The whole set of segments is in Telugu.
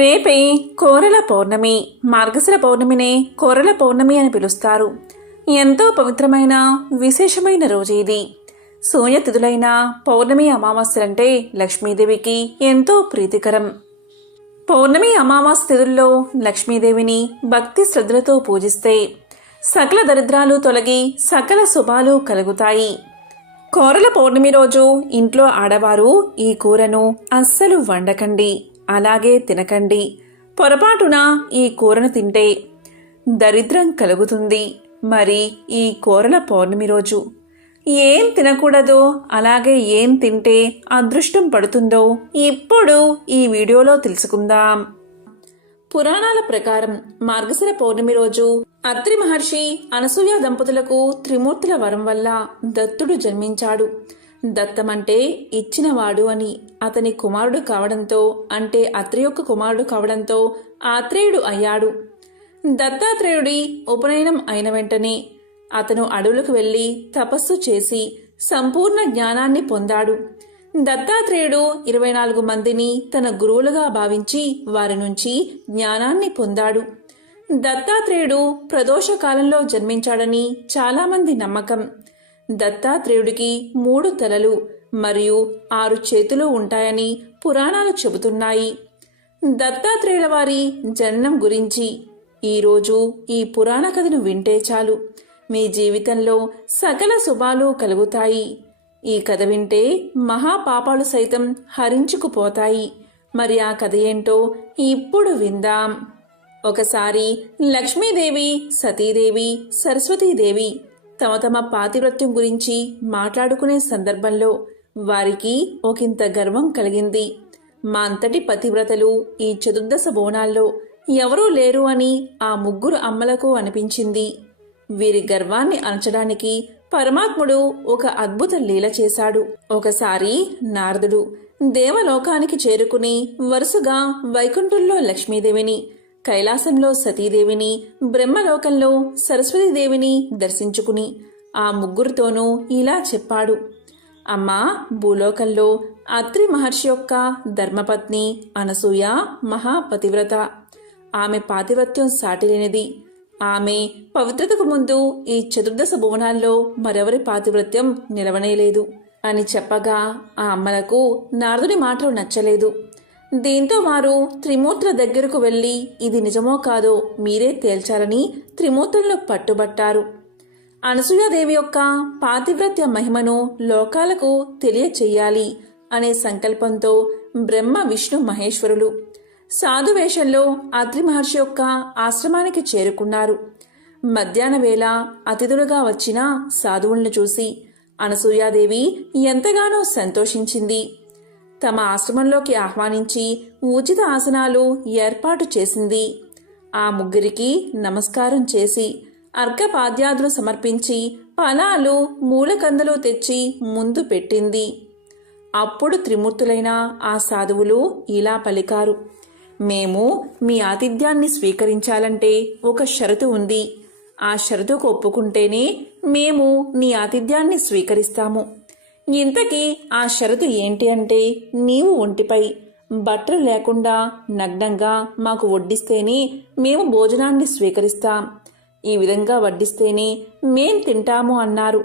రేపే కోరల పౌర్ణమి మార్గశిర పౌర్ణమినే కోరల పౌర్ణమి అని పిలుస్తారు ఎంతో పవిత్రమైన విశేషమైన రోజు ఇది సూర్యతిథులైన పౌర్ణమి అమావాస్యలంటే లక్ష్మీదేవికి ఎంతో ప్రీతికరం పౌర్ణమి అమావాస్య తిథుల్లో లక్ష్మీదేవిని భక్తి శ్రద్ధలతో పూజిస్తే సకల దరిద్రాలు తొలగి సకల శుభాలు కలుగుతాయి కోరల పౌర్ణమి రోజు ఇంట్లో ఆడవారు ఈ కూరను అస్సలు వండకండి అలాగే తినకండి పొరపాటున ఈ కూరను తింటే దరిద్రం కలుగుతుంది మరి ఈ కూరల పౌర్ణమి రోజు ఏం తినకూడదో అలాగే ఏం తింటే అదృష్టం పడుతుందో ఇప్పుడు ఈ వీడియోలో తెలుసుకుందాం పురాణాల ప్రకారం మార్గశిర పౌర్ణమి రోజు అత్రి మహర్షి అనసూయ దంపతులకు త్రిమూర్తుల వరం వల్ల దత్తుడు జన్మించాడు దత్తమంటే ఇచ్చినవాడు అని అతని కుమారుడు కావడంతో అంటే అత్రి యొక్క కుమారుడు కావడంతో ఆత్రేయుడు అయ్యాడు దత్తాత్రేయుడి ఉపనయనం అయిన వెంటనే అతను అడవులకు వెళ్ళి తపస్సు చేసి సంపూర్ణ జ్ఞానాన్ని పొందాడు దత్తాత్రేయుడు ఇరవై నాలుగు మందిని తన గురువులుగా భావించి వారి నుంచి జ్ఞానాన్ని పొందాడు దత్తాత్రేయుడు ప్రదోష కాలంలో జన్మించాడని చాలామంది నమ్మకం దత్తాత్రేయుడికి మూడు తలలు మరియు ఆరు చేతులు ఉంటాయని పురాణాలు చెబుతున్నాయి దత్తాత్రేయుల వారి జననం గురించి ఈరోజు ఈ పురాణ కథను వింటే చాలు మీ జీవితంలో సకల శుభాలు కలుగుతాయి ఈ కథ వింటే మహాపాపాలు సైతం హరించుకుపోతాయి మరి ఆ కథ ఏంటో ఇప్పుడు విందాం ఒకసారి లక్ష్మీదేవి సతీదేవి సరస్వతీదేవి తమ తమ పాతివ్రత్యం గురించి మాట్లాడుకునే సందర్భంలో వారికి ఒకంత గర్వం కలిగింది మా అంతటి పతివ్రతలు ఈ చతుర్దశ బోనాల్లో ఎవరూ లేరు అని ఆ ముగ్గురు అమ్మలకు అనిపించింది వీరి గర్వాన్ని అణచడానికి పరమాత్ముడు ఒక అద్భుత లీల చేశాడు ఒకసారి నారదుడు దేవలోకానికి చేరుకుని వరుసగా వైకుంఠంలో లక్ష్మీదేవిని కైలాసంలో సతీదేవిని బ్రహ్మలోకంలో సరస్వతీదేవిని దర్శించుకుని ఆ ముగ్గురితోనూ ఇలా చెప్పాడు అమ్మా భూలోకంలో అత్రి మహర్షి యొక్క ధర్మపత్ని అనసూయ మహాపతివ్రత ఆమె పాతివ్రత్యం సాటిలేనిది ఆమె పవిత్రతకు ముందు ఈ చతుర్దశ భువనాల్లో మరెవరి పాతివ్రత్యం నిలవనేలేదు అని చెప్పగా ఆ అమ్మలకు నారదుని మాటలు నచ్చలేదు దీంతో వారు త్రిమూర్తుల దగ్గరకు వెళ్ళి ఇది నిజమో కాదో మీరే తేల్చాలని త్రిమూర్తులను పట్టుబట్టారు అనసూయాదేవి యొక్క పాతివ్రత్య మహిమను లోకాలకు తెలియచేయాలి అనే సంకల్పంతో బ్రహ్మ విష్ణు మహేశ్వరులు సాధువేషంలో అత్రి మహర్షి యొక్క ఆశ్రమానికి చేరుకున్నారు మధ్యాహ్న వేళ అతిథులుగా వచ్చిన సాధువులను చూసి అనసూయాదేవి ఎంతగానో సంతోషించింది తమ ఆశ్రమంలోకి ఆహ్వానించి ఉచిత ఆసనాలు ఏర్పాటు చేసింది ఆ ముగ్గురికి నమస్కారం చేసి అర్ఘపాద్యాదులు సమర్పించి ఫలాలు మూలకందలు తెచ్చి ముందు పెట్టింది అప్పుడు త్రిమూర్తులైన ఆ సాధువులు ఇలా పలికారు మేము మీ ఆతిథ్యాన్ని స్వీకరించాలంటే ఒక షరతు ఉంది ఆ షరతుకు ఒప్పుకుంటేనే మేము నీ ఆతిథ్యాన్ని స్వీకరిస్తాము ఇంతకీ ఆ షరతు ఏంటి అంటే నీవు ఒంటిపై బట్టలు లేకుండా నగ్నంగా మాకు వడ్డిస్తేనే మేము భోజనాన్ని స్వీకరిస్తాం ఈ విధంగా వడ్డిస్తేనే మేం తింటాము అన్నారు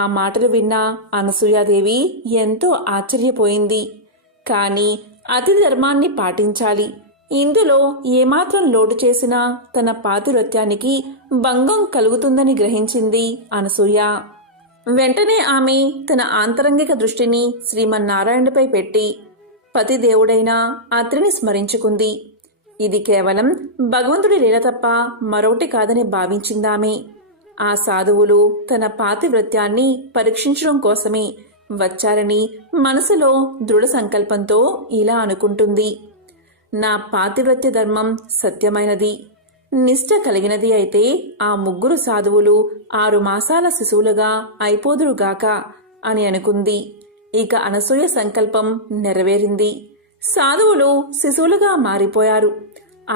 ఆ మాటలు విన్న అనసూయాదేవి ఎంతో ఆశ్చర్యపోయింది కానీ అతి ధర్మాన్ని పాటించాలి ఇందులో ఏమాత్రం లోటు చేసినా తన పాతిరత్యానికి భంగం కలుగుతుందని గ్రహించింది అనసూయ వెంటనే ఆమె తన ఆంతరంగిక దృష్టిని శ్రీమన్నారాయణపై పెట్టి దేవుడైన అత్రిని స్మరించుకుంది ఇది కేవలం భగవంతుడి లీల తప్ప మరొకటి కాదని భావించిందామె ఆ సాధువులు తన పాతివృత్యాన్ని పరీక్షించడం కోసమే వచ్చారని మనసులో దృఢ సంకల్పంతో ఇలా అనుకుంటుంది నా పాతివ్రత్య ధర్మం సత్యమైనది నిష్ట కలిగినది అయితే ఆ ముగ్గురు సాధువులు ఆరు మాసాల శిశువులుగా అయిపోదురుగాక అని అనుకుంది ఇక అనసూయ సంకల్పం నెరవేరింది సాధువులు శిశువులుగా మారిపోయారు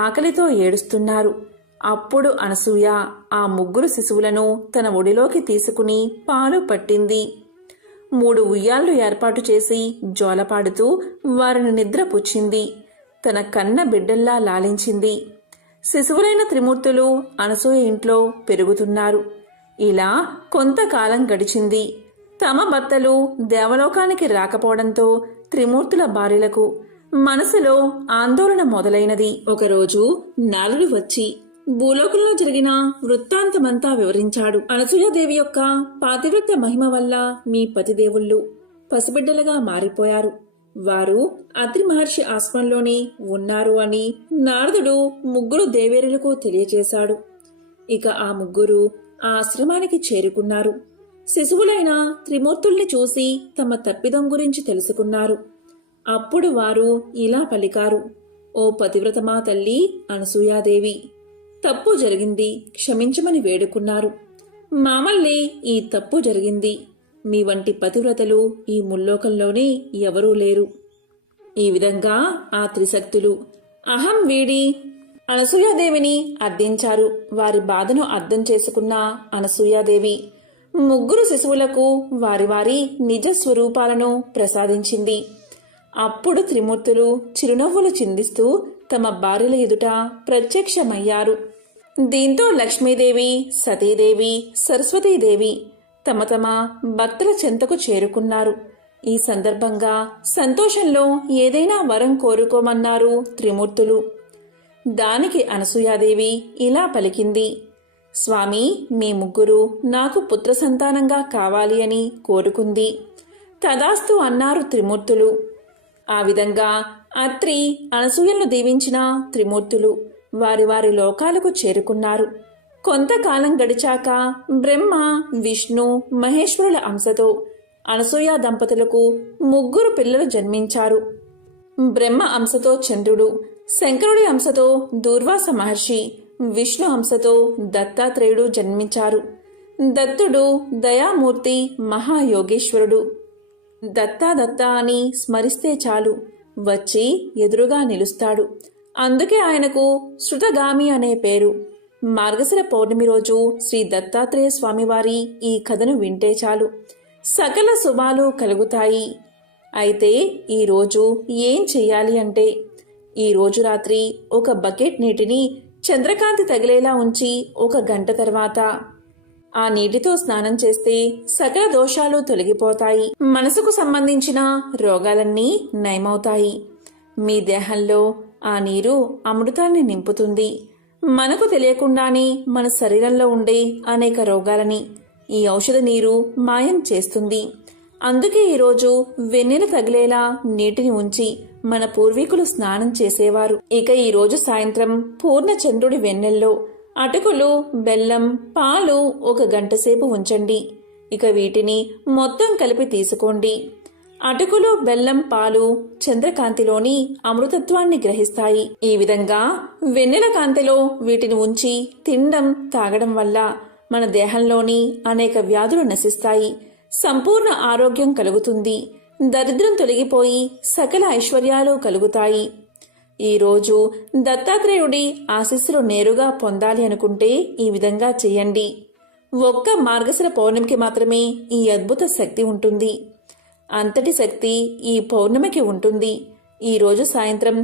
ఆకలితో ఏడుస్తున్నారు అప్పుడు అనసూయ ఆ ముగ్గురు శిశువులను తన ఒడిలోకి తీసుకుని పాలు పట్టింది మూడు ఉయ్యాళ్ళు ఏర్పాటు చేసి జోలపాడుతూ వారిని నిద్రపుచ్చింది తన కన్న బిడ్డల్లా లాలించింది శిశువులైన త్రిమూర్తులు అనసూయ ఇంట్లో పెరుగుతున్నారు ఇలా కొంతకాలం గడిచింది తమ భర్తలు దేవలోకానికి రాకపోవడంతో త్రిమూర్తుల భార్యలకు మనసులో ఆందోళన మొదలైనది ఒకరోజు నలుడు వచ్చి భూలోకంలో జరిగిన వృత్తాంతమంతా వివరించాడు అనసూయాదేవి యొక్క పాతివృత్త మహిమ వల్ల మీ పతిదేవుళ్ళు పసిబిడ్డలుగా మారిపోయారు వారు అద్రి మహర్షి ఆశ్రమంలోనే ఉన్నారు అని నారదుడు ముగ్గురు దేవేరులకు తెలియజేశాడు ఇక ఆ ముగ్గురు ఆ ఆశ్రమానికి చేరుకున్నారు శిశువులైన త్రిమూర్తుల్ని చూసి తమ తప్పిదం గురించి తెలుసుకున్నారు అప్పుడు వారు ఇలా పలికారు ఓ పతివ్రతమా తల్లి అనసూయాదేవి తప్పు జరిగింది క్షమించమని వేడుకున్నారు మామల్ని ఈ తప్పు జరిగింది మీ వంటి పతివ్రతలు ఈ ముల్లోకంలోనే ఎవరూ లేరు ఈ విధంగా ఆ త్రిశక్తులు అహం వీడి అనసూయాదేవిని అర్థించారు వారి బాధను అర్థం చేసుకున్న అనసూయాదేవి ముగ్గురు శిశువులకు వారి వారి నిజ స్వరూపాలను ప్రసాదించింది అప్పుడు త్రిమూర్తులు చిరునవ్వులు చిందిస్తూ తమ భార్యల ఎదుట ప్రత్యక్షమయ్యారు దీంతో లక్ష్మీదేవి సతీదేవి సరస్వతీదేవి తమ తమ భక్తుల చెంతకు చేరుకున్నారు ఈ సందర్భంగా సంతోషంలో ఏదైనా వరం కోరుకోమన్నారు త్రిమూర్తులు దానికి అనసూయాదేవి ఇలా పలికింది స్వామి మీ ముగ్గురు నాకు పుత్ర సంతానంగా కావాలి అని కోరుకుంది తదాస్తు అన్నారు త్రిమూర్తులు ఆ విధంగా అత్రి అనసూయలను దీవించిన త్రిమూర్తులు వారి వారి లోకాలకు చేరుకున్నారు కొంతకాలం గడిచాక బ్రహ్మ విష్ణు మహేశ్వరుల అంశతో అనసూయ దంపతులకు ముగ్గురు పిల్లలు జన్మించారు బ్రహ్మ అంశతో చంద్రుడు శంకరుడి అంశతో దూర్వాస మహర్షి విష్ణు అంశతో దత్తాత్రేయుడు జన్మించారు దత్తుడు దయామూర్తి మహాయోగేశ్వరుడు దత్తా దత్తా అని స్మరిస్తే చాలు వచ్చి ఎదురుగా నిలుస్తాడు అందుకే ఆయనకు శృతగామి అనే పేరు మార్గశిర పౌర్ణమి రోజు శ్రీ దత్తాత్రేయ స్వామివారి ఈ కథను వింటే చాలు సకల శుభాలు కలుగుతాయి అయితే ఈరోజు ఏం చేయాలి అంటే ఈరోజు రాత్రి ఒక బకెట్ నీటిని చంద్రకాంతి తగిలేలా ఉంచి ఒక గంట తర్వాత ఆ నీటితో స్నానం చేస్తే సకల దోషాలు తొలగిపోతాయి మనసుకు సంబంధించిన రోగాలన్నీ నయమవుతాయి మీ దేహంలో ఆ నీరు అమృతాన్ని నింపుతుంది మనకు తెలియకుండానే మన శరీరంలో ఉండే అనేక రోగాలని ఈ ఔషధ నీరు మాయం చేస్తుంది అందుకే ఈరోజు వెన్నెల తగిలేలా నీటిని ఉంచి మన పూర్వీకులు స్నానం చేసేవారు ఇక ఈరోజు సాయంత్రం పూర్ణచంద్రుడి వెన్నెల్లో అటుకులు బెల్లం పాలు ఒక గంట సేపు ఉంచండి ఇక వీటిని మొత్తం కలిపి తీసుకోండి అటుకులు బెల్లం పాలు చంద్రకాంతిలోని అమృతత్వాన్ని గ్రహిస్తాయి ఈ విధంగా వెన్నెల కాంతిలో వీటిని ఉంచి తినడం తాగడం వల్ల మన దేహంలోని అనేక వ్యాధులు నశిస్తాయి సంపూర్ణ ఆరోగ్యం కలుగుతుంది దరిద్రం తొలగిపోయి సకల ఐశ్వర్యాలు కలుగుతాయి ఈరోజు దత్తాత్రేయుడి ఆశీస్సులు నేరుగా పొందాలి అనుకుంటే ఈ విధంగా చేయండి ఒక్క మార్గశిర పౌర్ణమికి మాత్రమే ఈ అద్భుత శక్తి ఉంటుంది అంతటి శక్తి ఈ పౌర్ణమికి ఉంటుంది ఈరోజు సాయంత్రం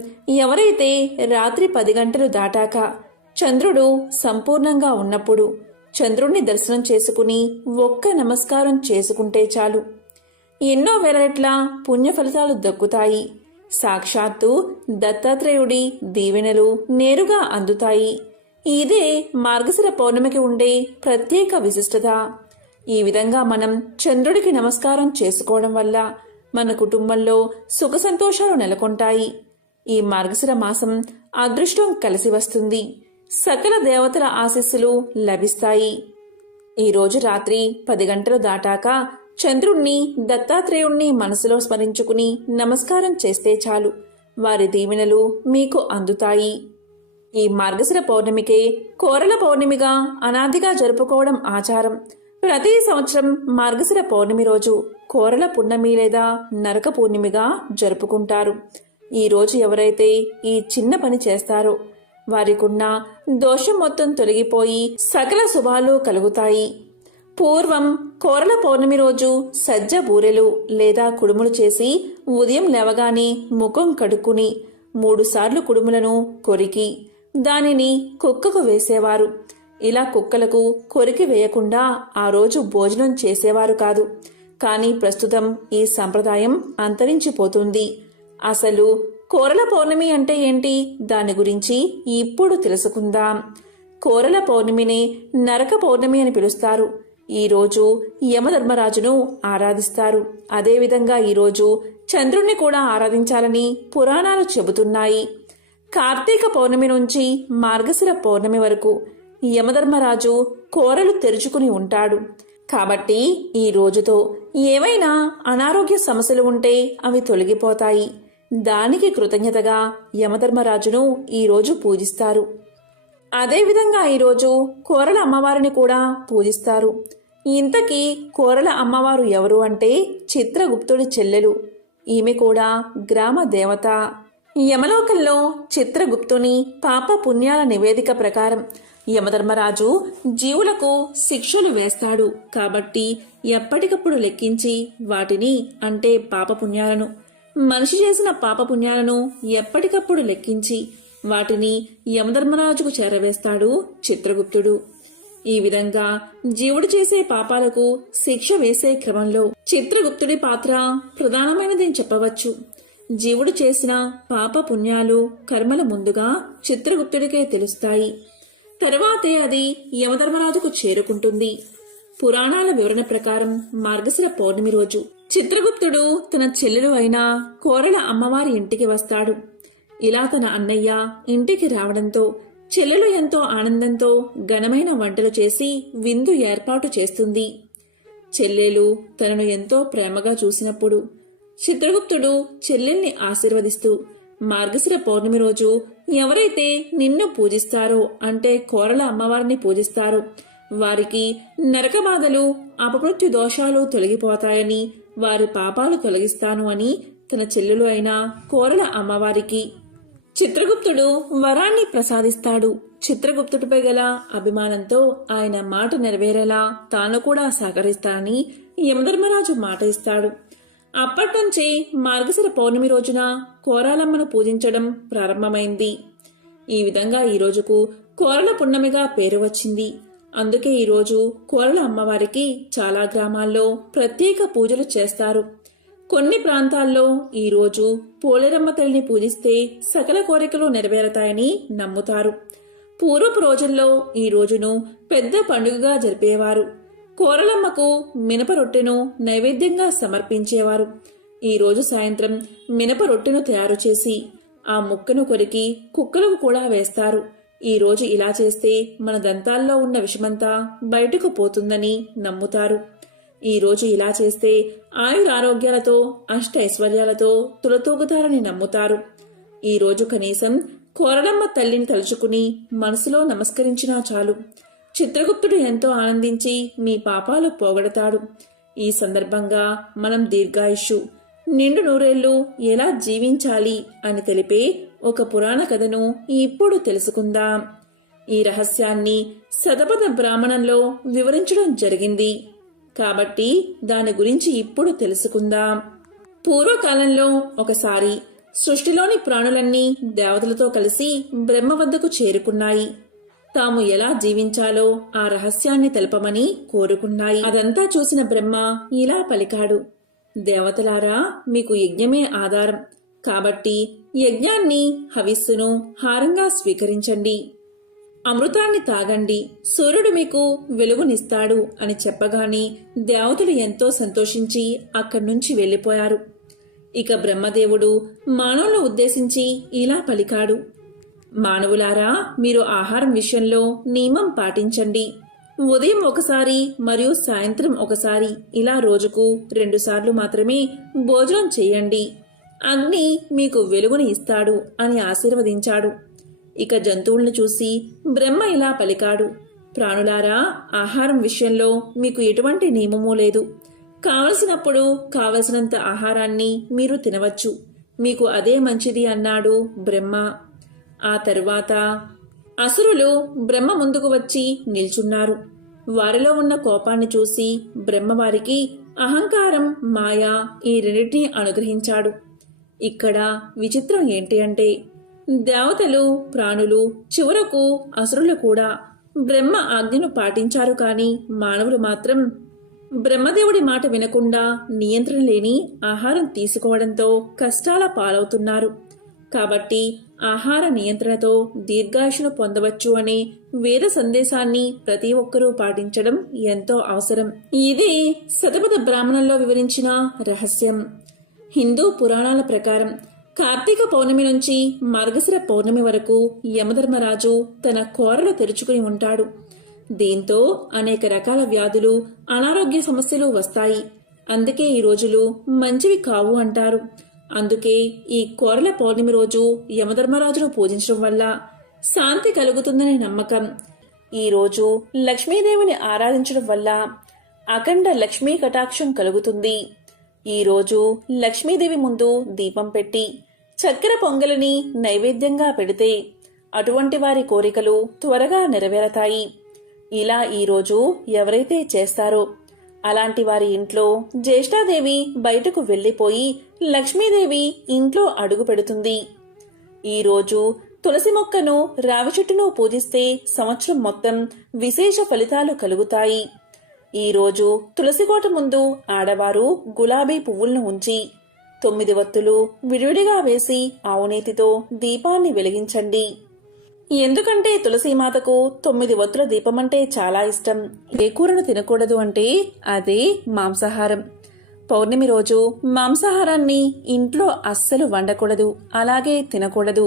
ఎవరైతే రాత్రి పది గంటలు దాటాక చంద్రుడు సంపూర్ణంగా ఉన్నప్పుడు చంద్రుణ్ణి దర్శనం చేసుకుని ఒక్క నమస్కారం చేసుకుంటే చాలు ఎన్నో వేల రెట్ల పుణ్య ఫలితాలు దక్కుతాయి సాక్షాత్తు దత్తాత్రేయుడి దీవెనలు నేరుగా అందుతాయి ఇదే మార్గశిర పౌర్ణమికి ఉండే ప్రత్యేక విశిష్టత ఈ విధంగా మనం చంద్రుడికి నమస్కారం చేసుకోవడం వల్ల మన కుటుంబంలో సుఖ సంతోషాలు నెలకొంటాయి ఈ మార్గశిర మాసం అదృష్టం కలిసి వస్తుంది సకల దేవతల ఆశీస్సులు లభిస్తాయి ఈరోజు రాత్రి పది గంటలు దాటాక చంద్రుణ్ణి దత్తాత్రేయుణ్ణి మనసులో స్మరించుకుని నమస్కారం చేస్తే చాలు వారి దీవెనలు మీకు అందుతాయి ఈ మార్గశిర పౌర్ణమికే కోరల పౌర్ణమిగా అనాదిగా జరుపుకోవడం ఆచారం ప్రతి సంవత్సరం మార్గశిర పౌర్ణమి రోజు కోరల పున్నమి లేదా నరక పూర్ణిమిగా జరుపుకుంటారు ఈ రోజు ఎవరైతే ఈ చిన్న పని చేస్తారో వారికున్న దోషం మొత్తం తొలగిపోయి సకల శుభాలు కలుగుతాయి పూర్వం కోరల పౌర్ణమి రోజు సజ్జ బూరెలు లేదా కుడుములు చేసి ఉదయం లేవగానే ముఖం కడుక్కుని మూడుసార్లు కుడుములను కొరికి దానిని కుక్కకు వేసేవారు ఇలా కుక్కలకు కొరికి వేయకుండా ఆ రోజు భోజనం చేసేవారు కాదు కానీ ప్రస్తుతం ఈ సంప్రదాయం అంతరించిపోతుంది అసలు కోరల పౌర్ణమి అంటే ఏంటి దాని గురించి ఇప్పుడు తెలుసుకుందాం కోరల పౌర్ణమిని నరక పౌర్ణమి అని పిలుస్తారు ఈరోజు యమధర్మరాజును ఆరాధిస్తారు అదేవిధంగా ఈరోజు చంద్రుణ్ణి కూడా ఆరాధించాలని పురాణాలు చెబుతున్నాయి కార్తీక పౌర్ణమి నుంచి మార్గశిర పౌర్ణమి వరకు యమధర్మరాజు కోరలు తెరుచుకుని ఉంటాడు కాబట్టి ఈ రోజుతో ఏవైనా అనారోగ్య సమస్యలు ఉంటే అవి తొలగిపోతాయి దానికి కృతజ్ఞతగా యమధర్మరాజును ఈరోజు పూజిస్తారు అదేవిధంగా ఈరోజు కోరల అమ్మవారిని కూడా పూజిస్తారు ఇంతకీ కోరల అమ్మవారు ఎవరు అంటే చిత్రగుప్తుడి చెల్లెలు ఈమె కూడా గ్రామ దేవత యమలోకంలో చిత్రగుప్తుని పాప పుణ్యాల నివేదిక ప్రకారం యమధర్మరాజు జీవులకు శిక్షలు వేస్తాడు కాబట్టి ఎప్పటికప్పుడు లెక్కించి వాటిని అంటే పాపపుణ్యాలను మనిషి చేసిన పాపపుణ్యాలను ఎప్పటికప్పుడు లెక్కించి వాటిని యమధర్మరాజుకు చేరవేస్తాడు చిత్రగుప్తుడు ఈ విధంగా జీవుడు చేసే పాపాలకు శిక్ష వేసే క్రమంలో చిత్రగుప్తుడి పాత్ర ప్రధానమైనదని చెప్పవచ్చు జీవుడు చేసిన పాప పుణ్యాలు కర్మల ముందుగా చిత్రగుప్తుడికే తెలుస్తాయి తర్వాతే అది యమధర్మరాజుకు చేరుకుంటుంది పురాణాల వివరణ ప్రకారం మార్గశిర పౌర్ణమి రోజు చిత్రగుప్తుడు తన చెల్లెలు అయిన కోరల అమ్మవారి ఇంటికి వస్తాడు ఇలా తన అన్నయ్య ఇంటికి రావడంతో చెల్లెలు ఎంతో ఆనందంతో ఘనమైన వంటలు చేసి విందు ఏర్పాటు చేస్తుంది చెల్లెలు తనను ఎంతో ప్రేమగా చూసినప్పుడు చిత్రగుప్తుడు చెల్లెల్ని ఆశీర్వదిస్తూ మార్గశిర పౌర్ణమి రోజు ఎవరైతే నిన్ను పూజిస్తారో అంటే కోరల అమ్మవారిని పూజిస్తారో వారికి నరక బాధలు అపమృత్యు దోషాలు తొలగిపోతాయని వారి పాపాలు తొలగిస్తాను అని తన చెల్లెలు అయిన కోరల అమ్మవారికి చిత్రగుప్తుడు వరాన్ని ప్రసాదిస్తాడు చిత్రగుప్తుడిపై గల అభిమానంతో ఆయన మాట నెరవేరేలా తాను కూడా సహకరిస్తానని యమధర్మరాజు మాట ఇస్తాడు అప్పట్నుంచి మార్గశిర పౌర్ణమి రోజున కోరాలమ్మను పూజించడం ప్రారంభమైంది ఈ విధంగా ఈ రోజుకు కోరల పున్నమిగా పేరు వచ్చింది అందుకే ఈరోజు కోరల అమ్మవారికి చాలా గ్రామాల్లో ప్రత్యేక పూజలు చేస్తారు కొన్ని ప్రాంతాల్లో ఈరోజు పోలేరమ్మ తల్లిని పూజిస్తే సకల కోరికలు నెరవేరతాయని నమ్ముతారు పూర్వపు రోజుల్లో ఈ రోజును పెద్ద పండుగగా జరిపేవారు కోరలమ్మకు మినప రొట్టెను నైవేద్యంగా సమర్పించేవారు ఈరోజు సాయంత్రం మినప రొట్టెను తయారు చేసి ఆ ముక్కను కొరికి కుక్కలకు కూడా వేస్తారు ఈరోజు ఇలా చేస్తే మన దంతాల్లో ఉన్న విషమంతా బయటకు పోతుందని నమ్ముతారు ఈరోజు ఇలా చేస్తే ఆయురారోగ్యాలతో అష్ట ఐశ్వర్యాలతో తులతూగుతారని నమ్ముతారు ఈరోజు కనీసం కోరడమ్మ తల్లిని తలుచుకుని మనసులో నమస్కరించినా చాలు చిత్రగుప్తుడు ఎంతో ఆనందించి మీ పాపాలు పోగొడతాడు ఈ సందర్భంగా మనం దీర్ఘాయుషు నిండు నూరేళ్లు ఎలా జీవించాలి అని తెలిపే ఒక పురాణ కథను ఇప్పుడు తెలుసుకుందాం ఈ రహస్యాన్ని శతపథ బ్రాహ్మణంలో వివరించడం జరిగింది కాబట్టి దాని గురించి ఇప్పుడు తెలుసుకుందాం పూర్వకాలంలో ఒకసారి సృష్టిలోని ప్రాణులన్నీ దేవతలతో కలిసి బ్రహ్మ వద్దకు చేరుకున్నాయి తాము ఎలా జీవించాలో ఆ రహస్యాన్ని తెలపమని కోరుకున్నాయి అదంతా చూసిన బ్రహ్మ ఇలా పలికాడు దేవతలారా మీకు యజ్ఞమే ఆధారం కాబట్టి యజ్ఞాన్ని హవిస్సును హారంగా స్వీకరించండి అమృతాన్ని తాగండి సూర్యుడు మీకు వెలుగునిస్తాడు అని చెప్పగానే దేవతలు ఎంతో సంతోషించి అక్కడి నుంచి వెళ్ళిపోయారు ఇక బ్రహ్మదేవుడు మానవులను ఉద్దేశించి ఇలా పలికాడు మానవులారా మీరు ఆహారం విషయంలో నియమం పాటించండి ఉదయం ఒకసారి మరియు సాయంత్రం ఒకసారి ఇలా రోజుకు రెండుసార్లు మాత్రమే భోజనం చేయండి అగ్ని మీకు వెలుగుని ఇస్తాడు అని ఆశీర్వదించాడు ఇక జంతువులను చూసి బ్రహ్మ ఇలా పలికాడు ప్రాణులారా ఆహారం విషయంలో మీకు ఎటువంటి నియమము లేదు కావలసినప్పుడు కావలసినంత ఆహారాన్ని మీరు తినవచ్చు మీకు అదే మంచిది అన్నాడు బ్రహ్మ ఆ తరువాత అసురులు బ్రహ్మ ముందుకు వచ్చి నిల్చున్నారు వారిలో ఉన్న కోపాన్ని చూసి బ్రహ్మవారికి అహంకారం మాయ ఈ రెండింటినీ అనుగ్రహించాడు ఇక్కడ విచిత్రం ఏంటి అంటే దేవతలు ప్రాణులు చివరకు అసురులు కూడా బ్రహ్మ ఆజ్ఞను పాటించారు కానీ మానవులు మాత్రం బ్రహ్మదేవుడి మాట వినకుండా నియంత్రణ లేని ఆహారం తీసుకోవడంతో కష్టాల పాలవుతున్నారు కాబట్టి ఆహార నియంత్రణతో దీర్ఘాయుషును పొందవచ్చు అనే వేద సందేశాన్ని ప్రతి ఒక్కరూ పాటించడం ఎంతో అవసరం ఇది శతపథ బ్రాహ్మణంలో వివరించిన రహస్యం హిందూ పురాణాల ప్రకారం కార్తీక పౌర్ణమి నుంచి మార్గశిర పౌర్ణమి వరకు యమధర్మరాజు తన కోరలు తెరుచుకుని ఉంటాడు దీంతో అనేక రకాల వ్యాధులు అనారోగ్య సమస్యలు వస్తాయి అందుకే ఈ రోజులు మంచివి కావు అంటారు అందుకే ఈ కోరల పౌర్ణమి రోజు యమధర్మరాజును పూజించడం వల్ల శాంతి కలుగుతుందనే నమ్మకం ఈరోజు లక్ష్మీదేవిని ఆరాధించడం వల్ల అఖండ లక్ష్మీ కటాక్షం కలుగుతుంది ఈరోజు లక్ష్మీదేవి ముందు దీపం పెట్టి చక్కెర పొంగలిని నైవేద్యంగా పెడితే అటువంటి వారి కోరికలు త్వరగా నెరవేరతాయి ఇలా ఈరోజు ఎవరైతే చేస్తారో అలాంటి వారి ఇంట్లో జ్యేష్ఠాదేవి బయటకు వెళ్ళిపోయి లక్ష్మీదేవి ఇంట్లో అడుగు పెడుతుంది ఈరోజు తులసి మొక్కను రావి చెట్టులో పూజిస్తే సంవత్సరం మొత్తం విశేష ఫలితాలు కలుగుతాయి ఈరోజు తులసికోట ముందు ఆడవారు గులాబీ పువ్వులను ఉంచి తొమ్మిది వత్తులు విడివిడిగా వేసి ఆవునేతితో దీపాన్ని వెలిగించండి ఎందుకంటే తులసీమాతకు తొమ్మిది ఒత్తుల దీపం అంటే చాలా ఇష్టం ఏ కూరను తినకూడదు అంటే అది మాంసాహారం పౌర్ణమి రోజు మాంసాహారాన్ని ఇంట్లో అస్సలు వండకూడదు అలాగే తినకూడదు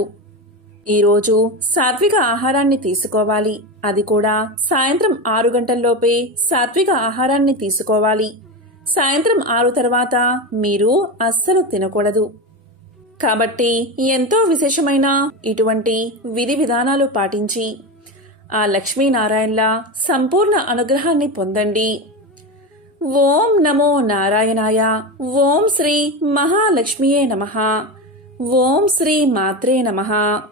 ఈరోజు సాత్విక ఆహారాన్ని తీసుకోవాలి అది కూడా సాయంత్రం ఆరు గంటల్లోపే సాత్విక ఆహారాన్ని తీసుకోవాలి సాయంత్రం ఆరు తర్వాత మీరు అస్సలు తినకూడదు కాబట్టి ఎంతో విశేషమైన ఇటువంటి విధి విధానాలు పాటించి ఆ లక్ష్మీనారాయణల సంపూర్ణ అనుగ్రహాన్ని పొందండి ఓం నమో నారాయణాయ ఓం శ్రీ మహాలక్ష్మియే నమ ఓం శ్రీ మాత్రే నమ